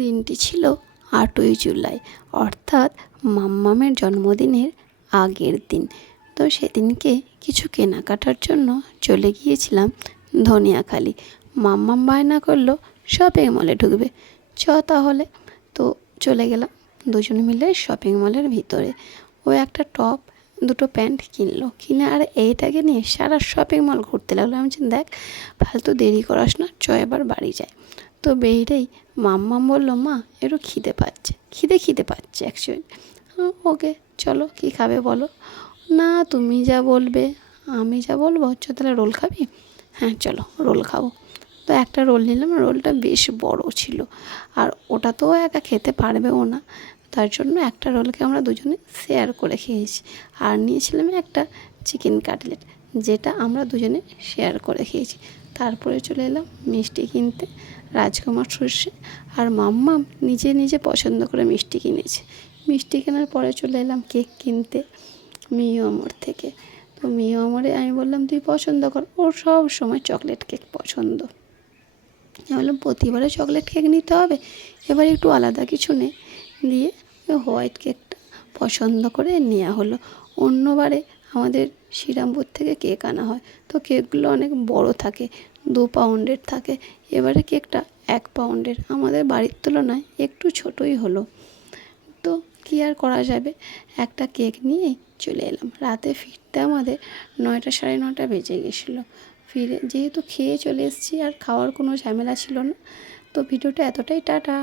দিনটি ছিল 8ই জুলাই, অর্থাৎ মাম্মামের জন্মদিনের আগের দিন। তো সেদিনকে কিছু কেনাকাটার জন্য চলে গিয়েছিলাম ধনিয়াখালি। মাম্মাম বায়না করলো শপিং মলে ঢুকবে, চ তাহলে। তো চলে গেলাম দুজন মিলে শপিং মলের ভিতরে। ও একটা টপ দুটো প্যান্ট কিনলো, কিনে আর এইটাকে নিয়ে সারা শপিং মল ঘুরতে লাগলো। আমি বলছি, দেখ ফালতু দেরি করাস না, চ এবার বাড়ি যায়। তো বেরিয়েই মাম্মাম বললো, মা একটু খিদে পাচ্ছে, খিদে পাচ্ছে অ্যাকচুয়ালি। ওকে চলো, কী খাবে বলো। না তুমি যা বলবে, আমি যা বলবো। হচ্ছে তাহলে রোল খাবি? হ্যাঁ চলো রোল খাবো। তো একটা রোল নিলাম, রোলটা বেশ বড় ছিল, আর ওটা তো একা খেতে পারবেও না। তার জন্য একটা রোলকে আমরা দুজনে শেয়ার করে খেয়েছি। আর নিয়েছিলাম একটা চিকেন কাটলেট, যেটা আমরা দুজনে শেয়ার করে খেয়েছি। তারপরে চলে এলাম মিষ্টি কিনতে রাজকুমার সর্ষে। আর মাম্মাম নিজে নিজে পছন্দ করে মিষ্টি কিনেছে। মিষ্টি কেনার পরে চলে এলাম কেক কিনতে মিও আমর থেকে। তো মিও আমরে আমি বললাম তুই পছন্দ কর, ওর সব সময় চকলেট কেক পছন্দ। আমি বললাম প্রতিবারে চকলেট কেক নিতে হবে, এবার একটু আলাদা কিছু নে। দিয়ে হোয়াইট কেকটা পছন্দ করে নেওয়া হলো। অন্যবারে আমাদের শ্রীরামপুর থেকে কেক আনা হয়, তো কেকগুলো অনেক বড় থাকে, 2 পাউন্ডের থাকে। এবারে কেকটা 1 পাউন্ডের, আমাদের বাড়ির তুলনায় একটু ছোটোই হলো। তো কী আর করা যাবে, একটা কেক নিয়ে চলে এলাম। রাতে ফিরতে আমাদের 9টা সাড়ে 9টা বেজে গেছিলো। ফিরে যেহেতু খেয়ে চলে এসেছি, আর খাওয়ার কোনো ঝামেলা ছিল না। তো ভিডিওটা এতটাই, টাটা।